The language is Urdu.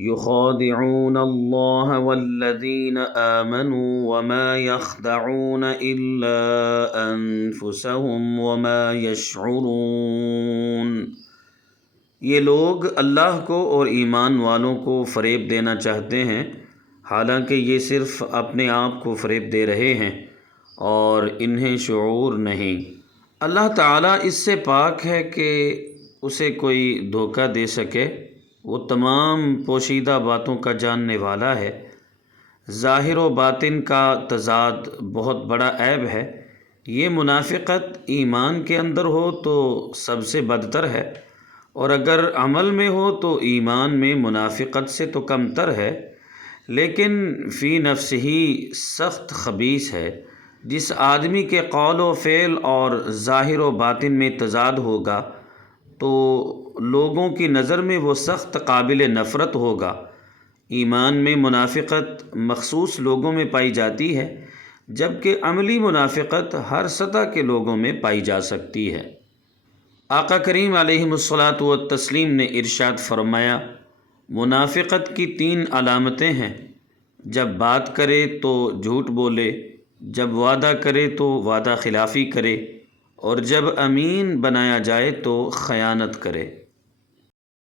يخادعون الله والذين آمنوا وما يخدعون إلا أنفسهم وما يشعرون۔ یہ لوگ اللہ کو اور ایمان والوں کو فریب دینا چاہتے ہیں، حالانکہ یہ صرف اپنے آپ کو فریب دے رہے ہیں اور انہیں شعور نہیں۔ اللہ تعالیٰ اس سے پاک ہے کہ اسے کوئی دھوکہ دے سکے، وہ تمام پوشیدہ باتوں کا جاننے والا ہے۔ ظاہر و باطن کا تضاد بہت بڑا عیب ہے۔ یہ منافقت ایمان کے اندر ہو تو سب سے بدتر ہے، اور اگر عمل میں ہو تو ایمان میں منافقت سے تو کم تر ہے، لیکن فی نفس ہی سخت خبیث ہے۔ جس آدمی کے قول و فعل اور ظاہر و باطن میں تضاد ہوگا تو لوگوں کی نظر میں وہ سخت قابل نفرت ہوگا۔ ایمان میں منافقت مخصوص لوگوں میں پائی جاتی ہے، جبکہ عملی منافقت ہر سطح کے لوگوں میں پائی جا سکتی ہے۔ آقا کریم علیہ الصلاۃ والتسلیم نے ارشاد فرمایا، منافقت کی 3 علامتیں ہیں: جب بات کرے تو جھوٹ بولے، جب وعدہ کرے تو وعدہ خلافی کرے، اور جب امین بنایا جائے تو خیانت کرے۔